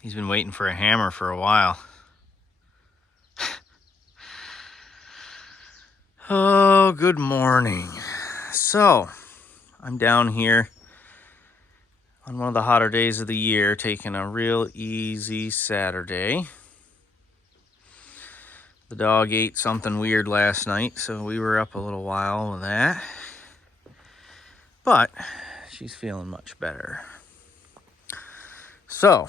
He's been waiting for a hammer for a while. Oh, good morning. So, I'm down here on one of the hotter days of the year, taking a real easy Saturday. The dog ate something weird last night, so we were up a little while with that. But she's feeling much better. So,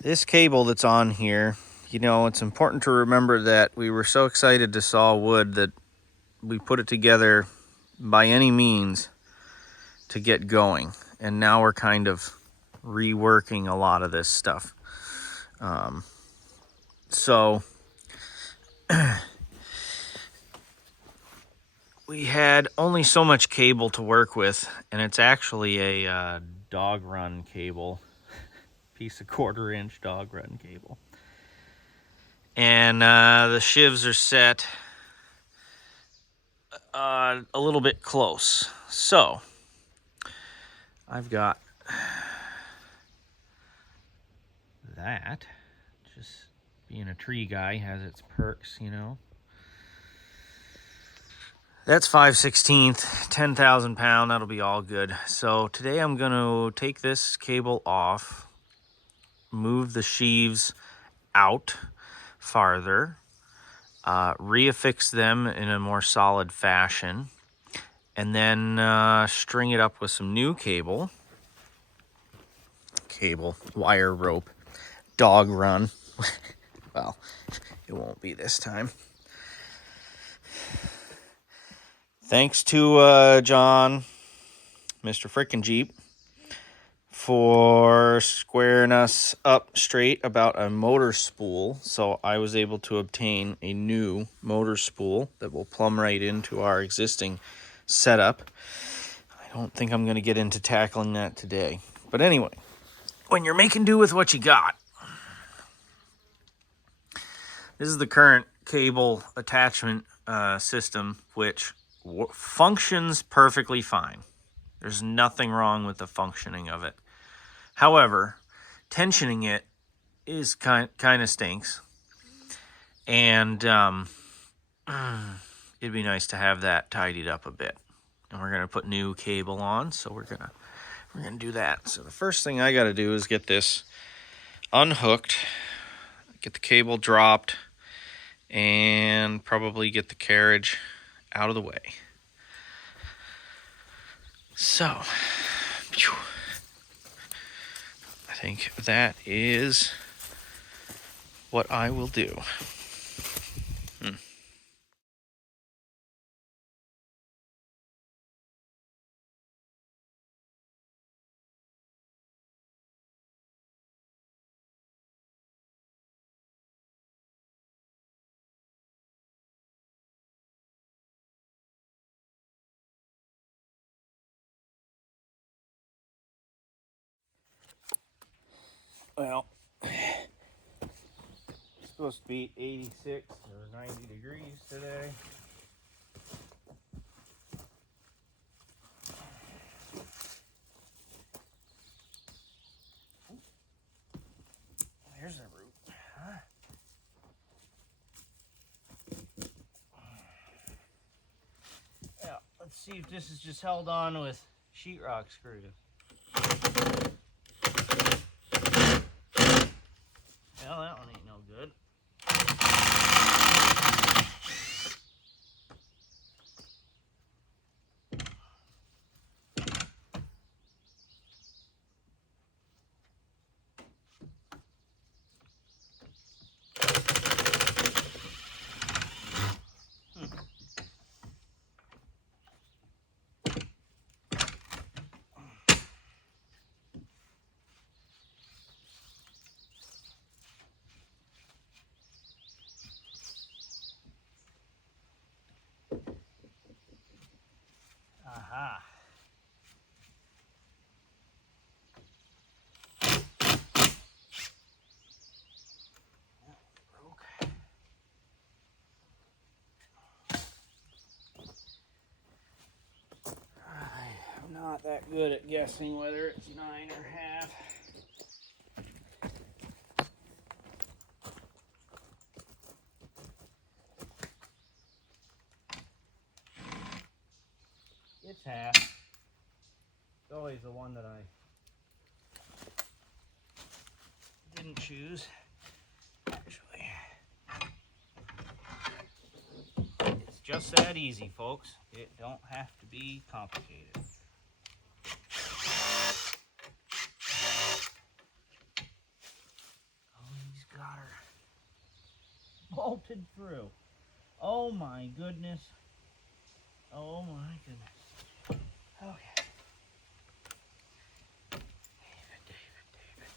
this cable that's on here, you know, it's important to remember that we were so excited to saw wood that we put it together by any means to get going. And now we're kind of reworking a lot of this stuff. So we had only so much cable to work with, and it's actually a dog run cable, piece of 1/4-inch dog run cable. And the sheaves are set a little bit close. So I've got that. Just being a tree guy has its perks, you know. That's 5/16, 10,000 pound. That'll be all good. So today I'm going to take this cable off, move the sheaves out farther, reaffix them in a more solid fashion, and then string it up with some new cable, wire rope, dog run. Well, it won't be this time. Thanks to John, Mr. Frickin' Jeep, for squaring us up straight about a motor spool. So I was able to obtain a new motor spool that will plumb right into our existing setup. I don't think I'm going to get into tackling that today. But anyway, when you're making do with what you got, this is the current cable attachment system, which functions perfectly fine. There's nothing wrong with the functioning of it. However, tensioning it is kind of stinks, and it'd be nice to have that tidied up a bit. And we're gonna put new cable on, so we're gonna do that. So the first thing I got to do is get this unhooked, get the cable dropped, and probably get the carriage out of the way. So, I think that is what I will do. Well, it's supposed to be 86 or 90 degrees today. There's the root. Huh? Yeah, let's see if this is just held on with sheetrock screws. Well, that one ain't no good. Aha. Broke. I'm not that good at guessing whether it's 9 or half. half. It's always the one that I didn't choose. Actually, it's just that easy, folks. It don't have to be complicated. Oh, he's got her bolted through. Oh my goodness. Oh my goodness. Okay. David.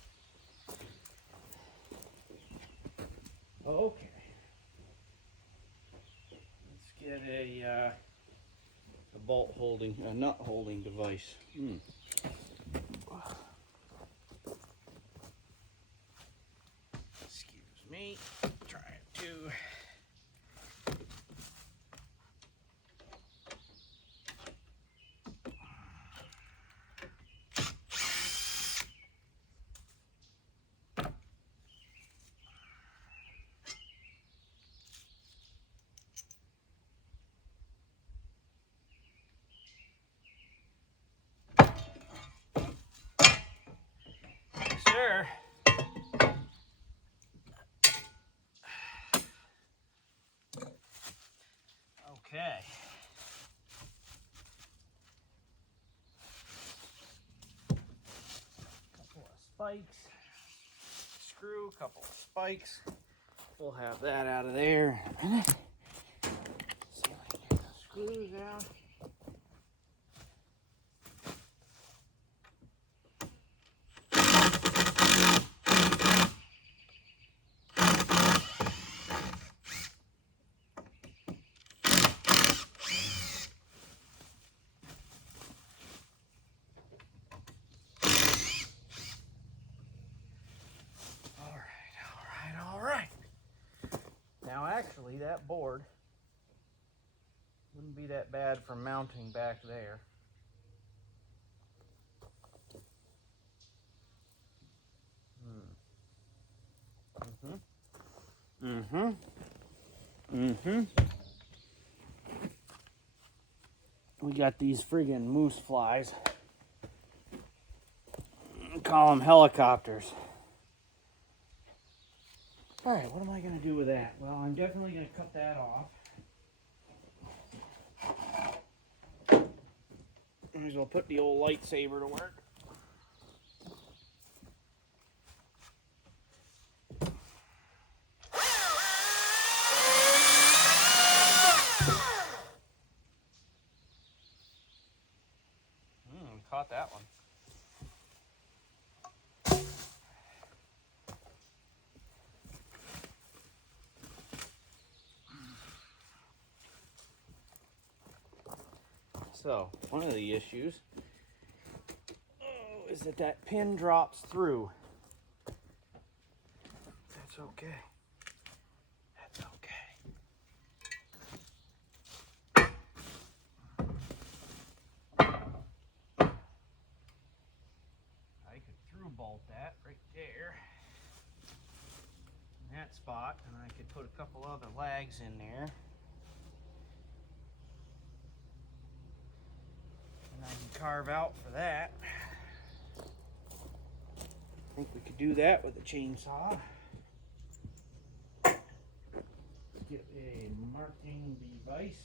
Okay. Let's get a bolt holding, a nut holding device. Excuse me. Trying to. Sir. Okay. Couple of spikes. Screw, couple of spikes. We'll have that out of there in a minute. See if I can get the screws out. Now actually that board wouldn't be that bad for mounting back there. We got these friggin' moose flies. We call them helicopters. Alright, what am I going to do with that? Well, I'm definitely going to cut that off. Might as well put the old lightsaber to work. Caught that one. So, one of the issues is that pin drops through. That's okay. That's okay. I could through bolt that right there in that spot, and I could put a couple other lags in there. And I can carve out for that. I think we could do that with a chainsaw. Get a marking device.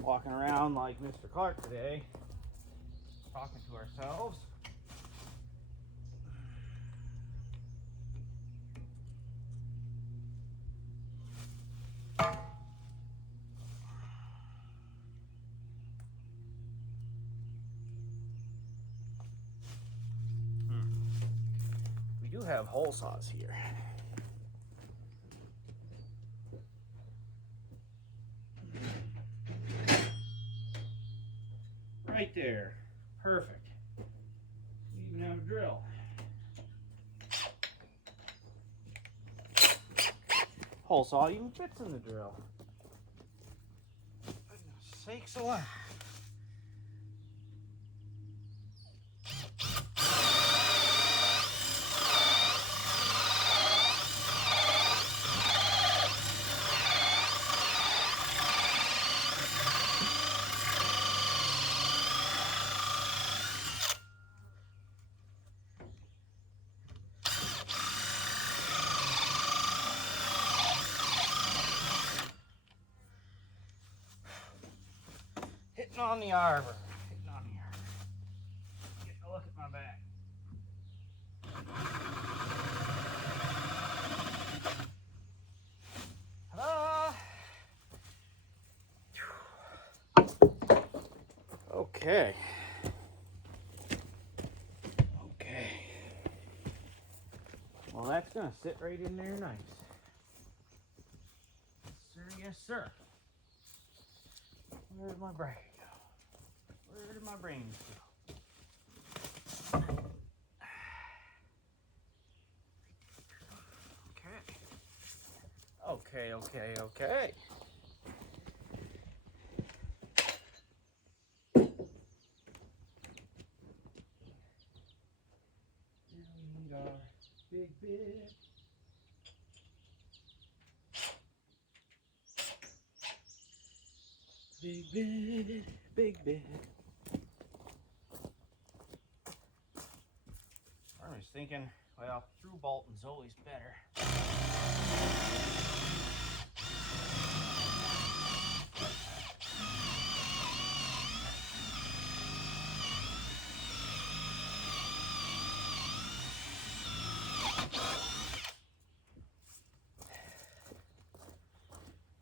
Walking around like Mr. Clark today, talking to ourselves. We do have hole saws here. Right there. Perfect. We even have a drill. Hole saw even fits in the drill. Goodness sakes alive. on the arbor. Hitting on the arbor. Getting a look at my back. Ta-da! Okay. Okay. Well, that's gonna sit right in there nice. Yes, sir. Where did my brain go? Where did my brains go? Okay. Okay. Here we are, big bit. Big bit. I was thinking, well, through Bolton's always better.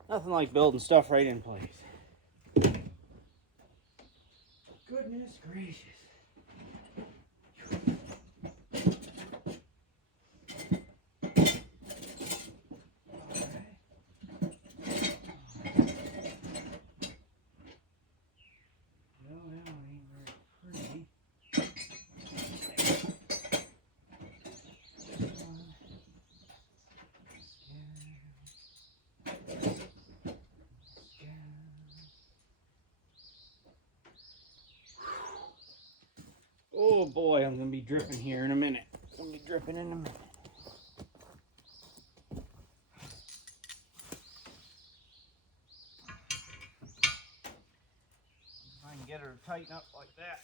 Nothing like building stuff right in place. Goodness gracious. Oh boy, I'm gonna be dripping here in a minute. I'm gonna be dripping in a minute. If I can get her to tighten up like that.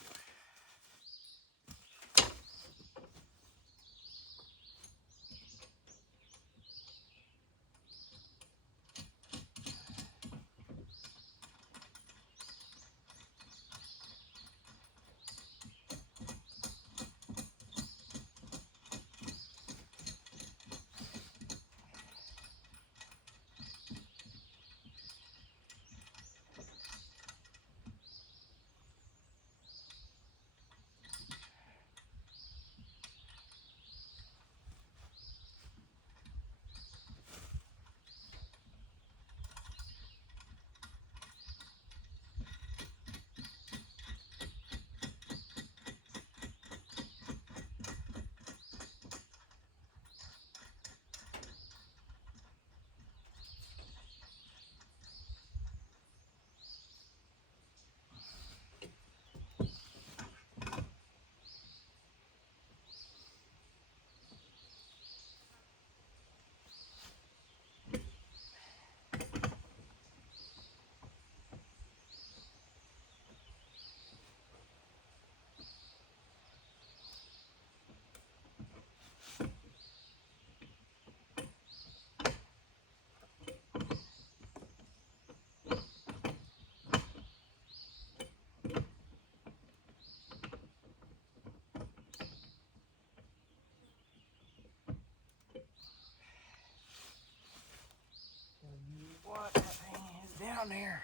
What that thing is down there.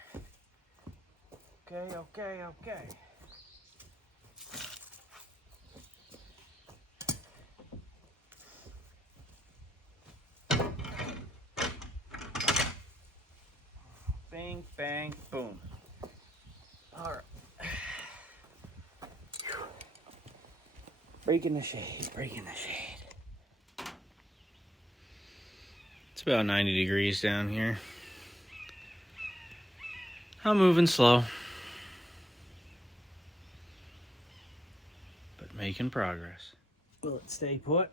Okay. Bang, bang, boom. All right. Breaking the shade. It's about 90 degrees down here. I'm moving slow, but making progress. Will it stay put?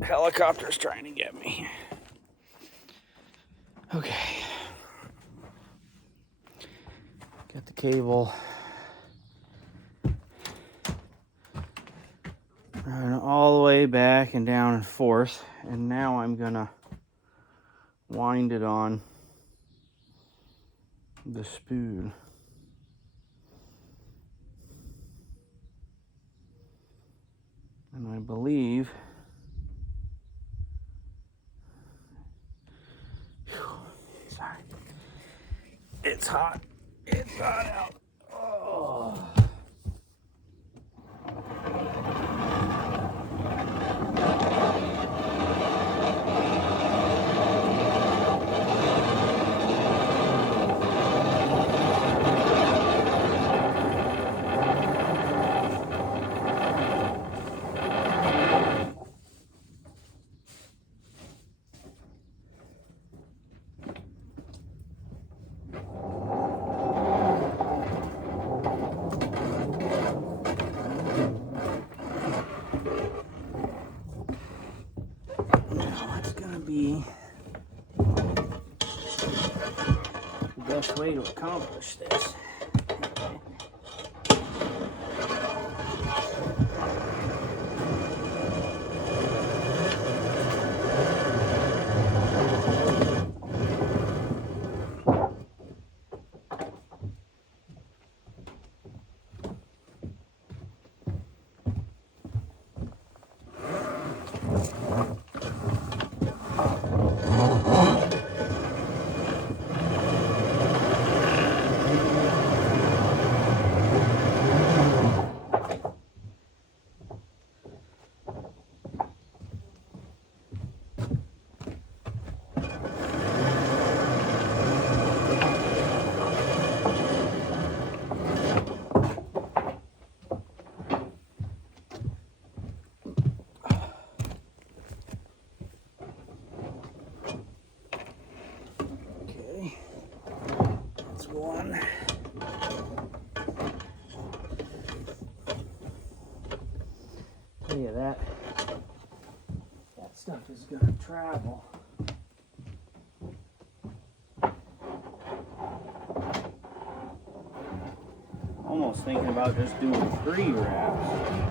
Helicopter's trying to get me. Okay. Got the cable running all the way back and down and forth, and now I'm gonna wind it on the spool. And I believe sorry. It's hot. It's hot out. Oh. Be the best way to accomplish this. One. Tell you that stuff is gonna travel. Almost thinking about just doing 3 wraps.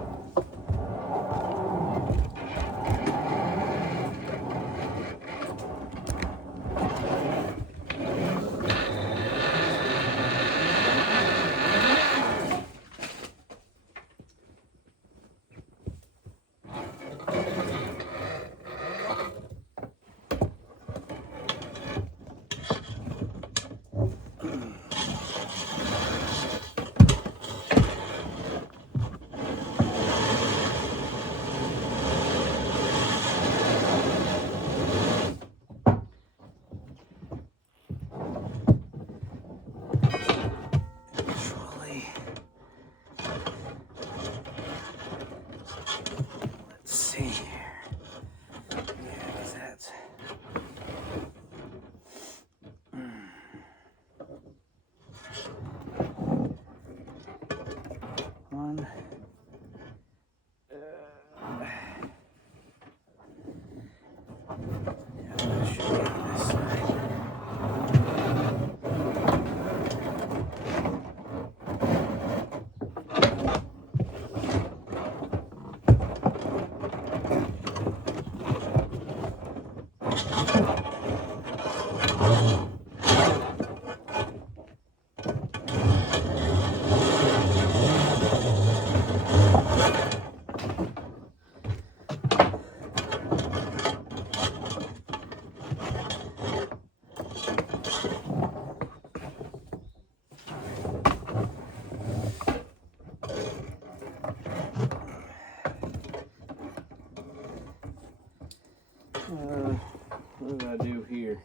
What do I do here?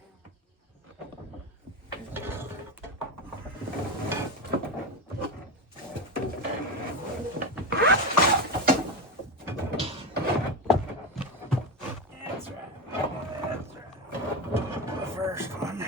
That's right. That's right. The first one.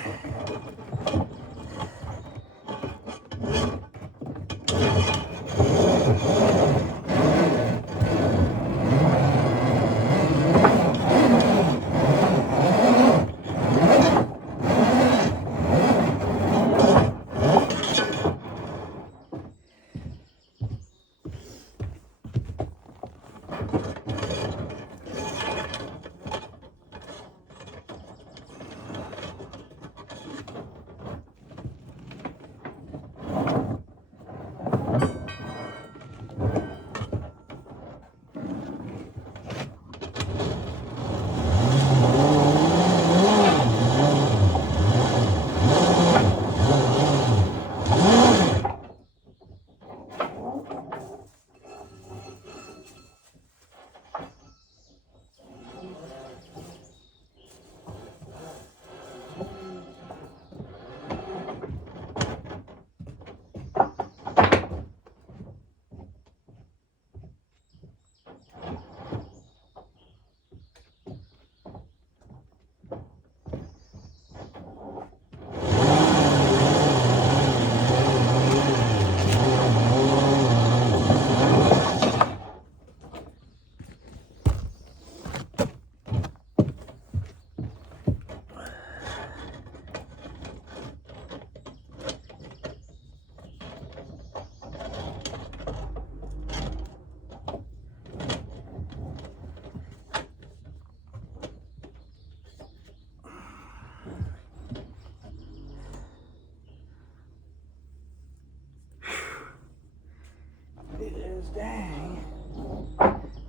It is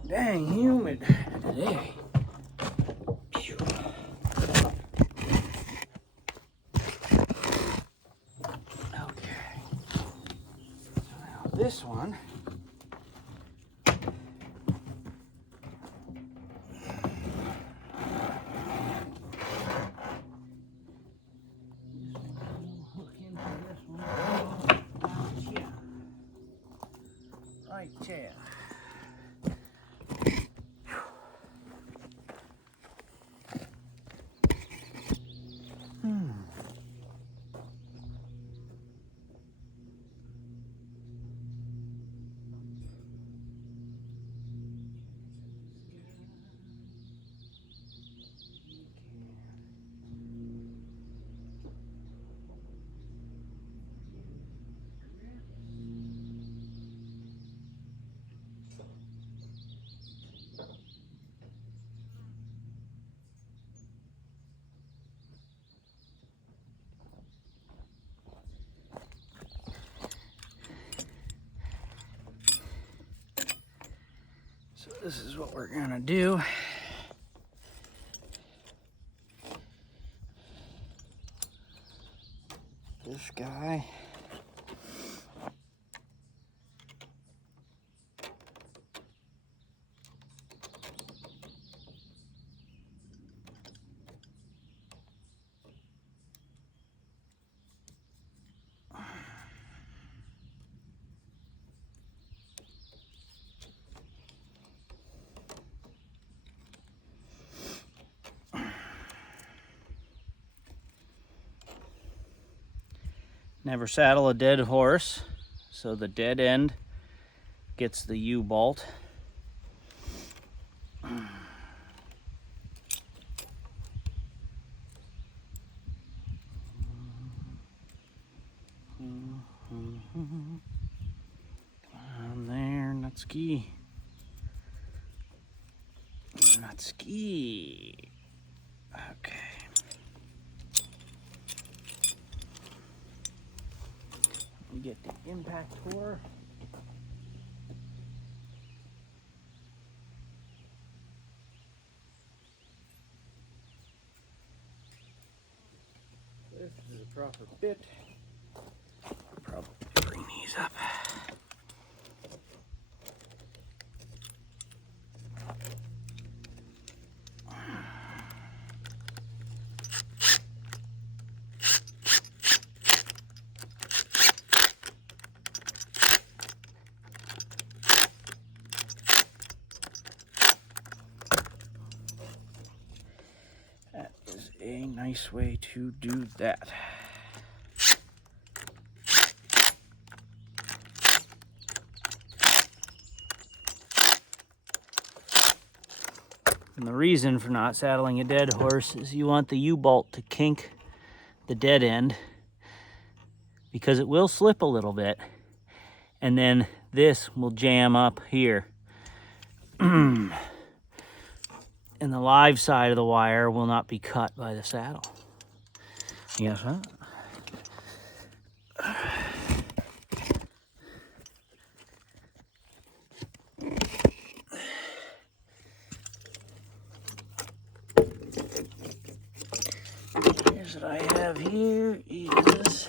dang humid today. Okay. So now this one. Hook into this one. Right there. So this is what we're gonna do. This guy. Never saddle a dead horse, so the dead end gets the U-bolt. On there, nutski. Nutski. Okay. We get the impact core. This is a proper bit. Probably bring these up. a nice way to do that. And the reason for not saddling a dead horse is you want the U-bolt to kink the dead end, because it will slip a little bit, and then this will jam up here. And the live side of the wire will not be cut by the saddle. Yes, huh? Here's what I have here is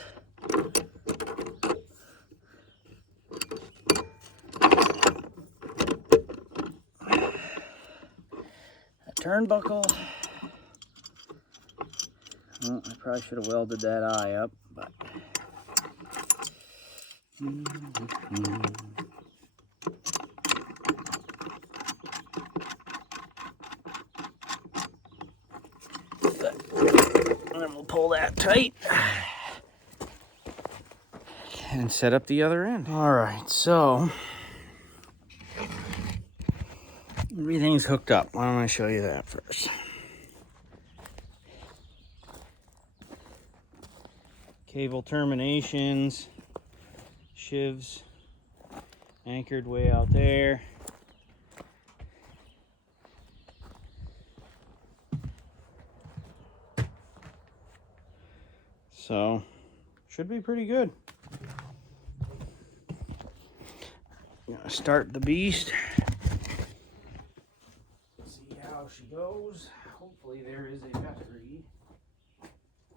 a turnbuckle. Well, I probably should have welded that eye up, but and then we'll pull that tight and set up the other end. All right, so everything's hooked up. Why don't I show you that first? Cable terminations, sheaves anchored way out there. So, should be pretty good. Gonna start the beast. See how she goes. Hopefully there is a battery.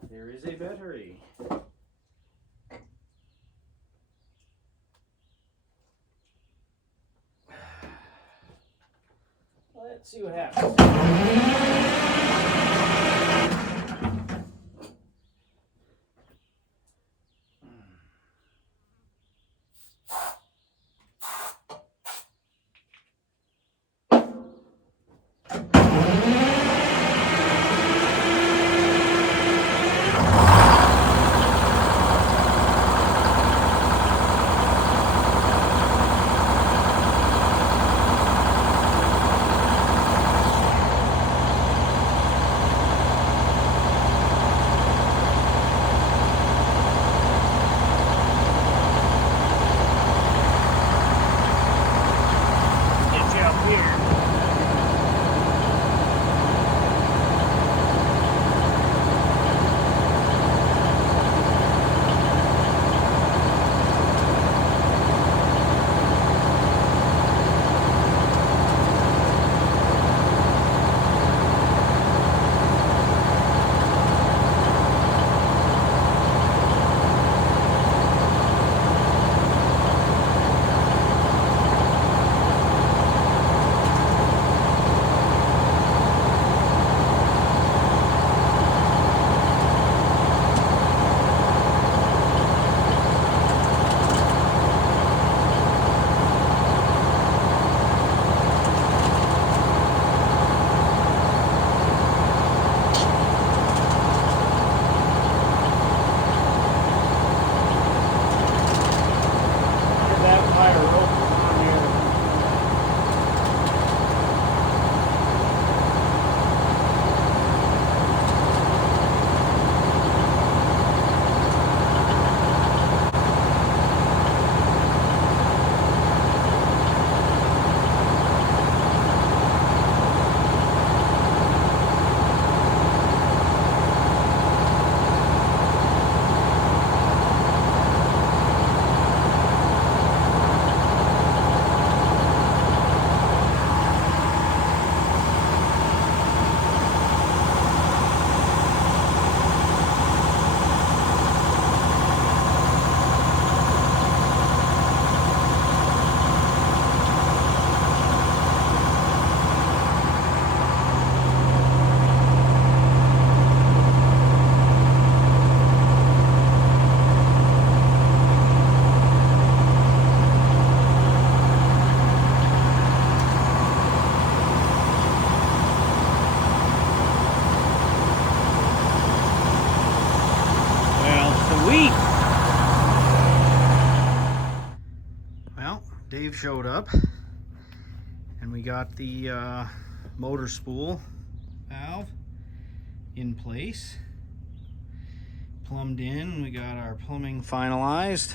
There is a battery. Let's see what happens. Dave showed up, and we got the motor spool valve in place, plumbed in. We got our plumbing finalized,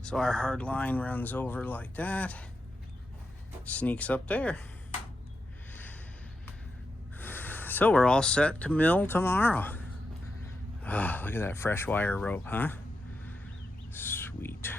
so our hard line runs over like that, sneaks up there. So we're all set to mill tomorrow. Oh, look at that fresh wire rope, huh? Sweet.